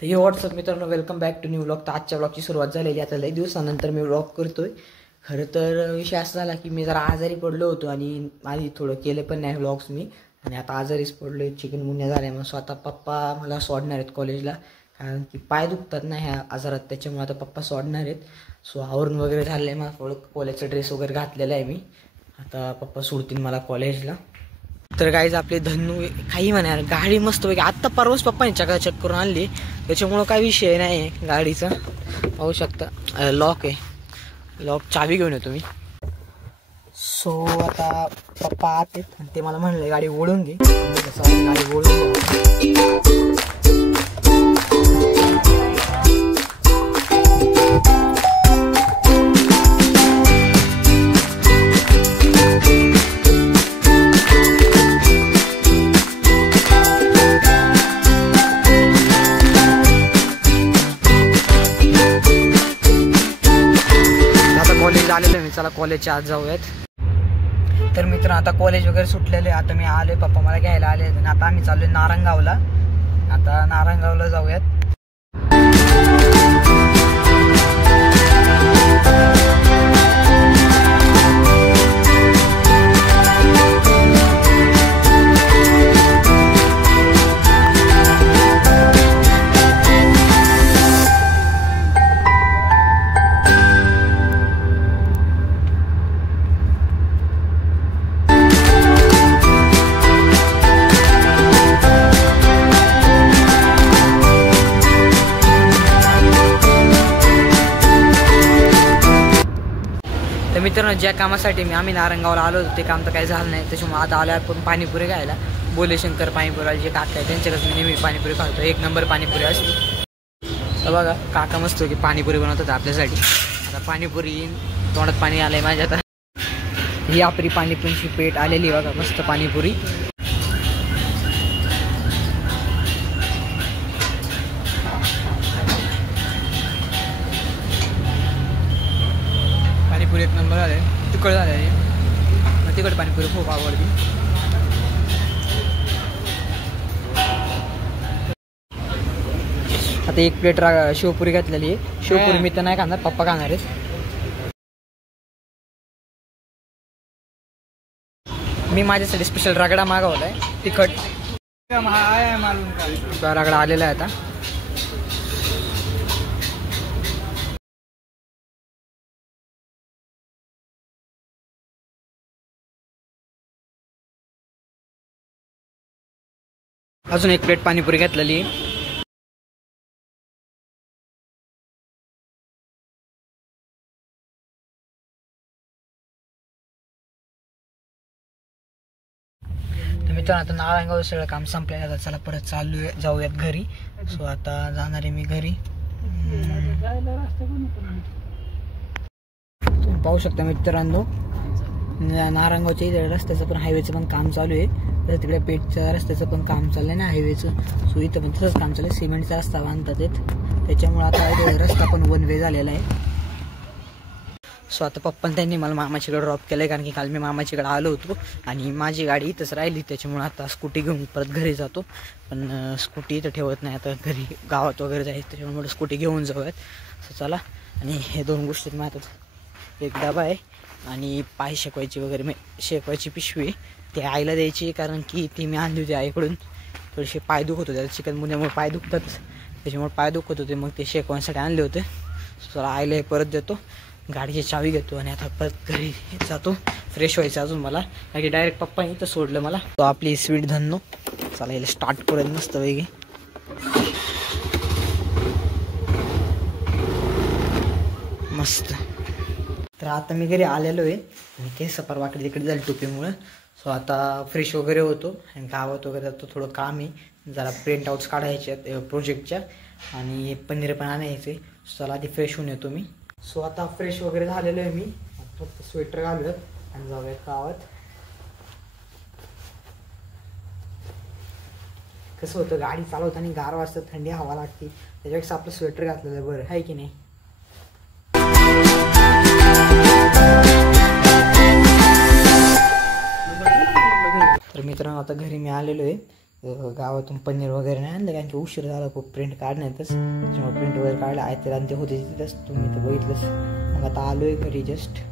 तर हे व्हॉट्सअप मित्रांनो, welcome back to new vlog. तर आजच्या व्लॉगची सुरुवात झालेली. आता लई दिवसानंतर मी व्लॉग करतोय. खरं तर विषय असा झाला की मी जरा आजारी पडलो होतो आणि आधी थोडं केले पण नाही व्लॉग्स मी, आणि आता आजारीच पडलो आहे. चिकनगुन्या झाल्या. मग स्वतः पप्पा मला सोडणार आहेत कॉलेजला, कारण की पाय दुखतात ना ह्या आजारात, त्याच्यामुळे आता पप्पा सोडणार आहेत. सो आवरून वगैरे झालं आहे. मला थोडं कॉलेजचा ड्रेस वगैरे घातलेला आहे मी. आता पप्पा सोडतील मला कॉलेजला. तर गाईज आपले धन्नू काही म्हणा, गाडी मस्त पैकी आत्ता परवाच पप्पाने चकाचक करून आणली, त्याच्यामुळं काही विषय नाही आहे गाडीचा. पाहू शकता लॉक आहे, लॉक चावी घेऊन येतो मी. सो आता पप्पा आत आहेत आणि ते मला म्हणले गाडी ओढून घे. गाडी ओढून घे. आलेलो मी, चला कॉलेजच्या आत जाऊयात. तर मित्र आता कॉलेज वगैरे सुटलेले. आता मी आले, पप्पा मला घ्यायला आले आणि आता आम्ही चाललोय नारंगावला. आता नारंगावला जाऊयात. मित्रांनो, ज्या कामासाठी आम्ही नारंगावला आलो होतो ते काम तर काही झालं नाही, त्याच्यामुळे आता आलो आपण पाणीपुरी खायला. बोले शंकर पाणीपुरी जे काका आहे त्यांच्याकडे मी नेहमी पाणीपुरी खातो. एक नंबर पाणीपुरी असते. तर बघा काका मस्त की पाणीपुरी बनवतात आपल्यासाठी. आता पाणीपुरी तोंडात पाणी आलंय माझ्या. आता ही आपली पाणीपुरीची पेट आलेली बघा, मस्त पाणीपुरी. पाणीपुरी एक नंबर आले, तिखट झाले. मग तिखट पाणीपुरी खूप आवडते. आता एक प्लेट शेवपुरी घातलेली आहे. शेवपुरी मी तर नाही खाणार, पप्पा खाणार आहेत. मी माझ्यासाठी स्पेशल रगडा मागवलाय, तिखट रगडा आलेला आहे आता. अजून एक प्लेट पाणीपुरी घेतलेली. तर मित्रांनो, आता नारंगाव सगळं काम संपलेलं. आता चला परत चालू जाऊयात घरी. सो आता जाणार आहे मी घरी. तुम्ही पाहू शकता मित्रांनो, नारंगावच्या इथे रस्त्याचं पण हायवेचं पण काम चालू आहे. तर तिकडे पेठच्या रस्त्याचं पण काम चाललंय ना हायवेचं. सो इथं पण तसंच काम चालू आहे. सिमेंटचा रस्ता बांधतात येत, त्याच्यामुळे आता रस्ता पण वन वे झालेला आहे. सो आता पप्पा त्यांनी मला मामाच्याकडे ड्रॉप केलं आहे, कारण की काल मी मामाच्याकडे आलो होतो आणि माझी गाडी इथंच राहिली. त्याच्यामुळे आता स्कूटी घेऊन परत घरी जातो. पण स्कूटी इथं ठेवत नाही, आता घरी गावात वगैरे जायचं, त्याच्यामुळे स्कूटी घेऊन जाऊयात. सो चला. आणि हे दोन गोष्टी माझ्यात, एक डबा आहे आणि पाय शेकवायची वगैरे शेकवायची पिशवी, ते आईला द्यायची, कारण की ती मी आणली होती आईकडून. थोडेसे पाय दुखत होते, चिकनगुन्यामुळे पाय दुखतात, त्याच्यामुळे पाय दुखत होते. मग ते शेकवण्यासाठी आणले होते. सो चला आईला परत देतो, गाडीची चावी घेतो आणि आता परत घरी जातो. फ्रेश व्हायचं अजून मला, कारण की डायरेक्ट पप्पा इथं सोडलं मला. तो आपली स्वीट धन्नो. चला याला स्टार्ट करेल मस्त वेगळी. मस्त. तर आता मी घरी आलेलो आहे आणि केस परवाकडे तिकडे झाली टोपीमुळं. सो आता फ्रेश वगैरे होतो आणि गावात वगैरे जातो. थोडं काम आहे, जरा प्रिंट आउट्स काढायचे आहेत प्रोजेक्टच्या, आणि पनीर पण आणायचे. चला आधी फ्रेश होऊन येतो मी. सो आता फ्रेश वगैरे झालेलो आहे मी. फक्त स्वेटर घालूयात आणि जाऊयात गावात. कसं होतं, गाडी चालवताना गार वाजतं, थंडी हवा लागते, त्याच्यापेक्षा आपलं स्वेटर घातलेलं बरं आहे की नाही. तर मित्रांनो आता घरी मी आलेलो आहे गावातून पनीर वगैरे नाही आणलं, कारण की उशीर झाला खूप प्रिंट काढण्यातच. त्याच्यामुळे प्रिंट वगैरे काढलं आहे तर, आणि ते होते तिथंच तुम्ही तर बघितलंच. मग आता आलोय घरी जस्ट.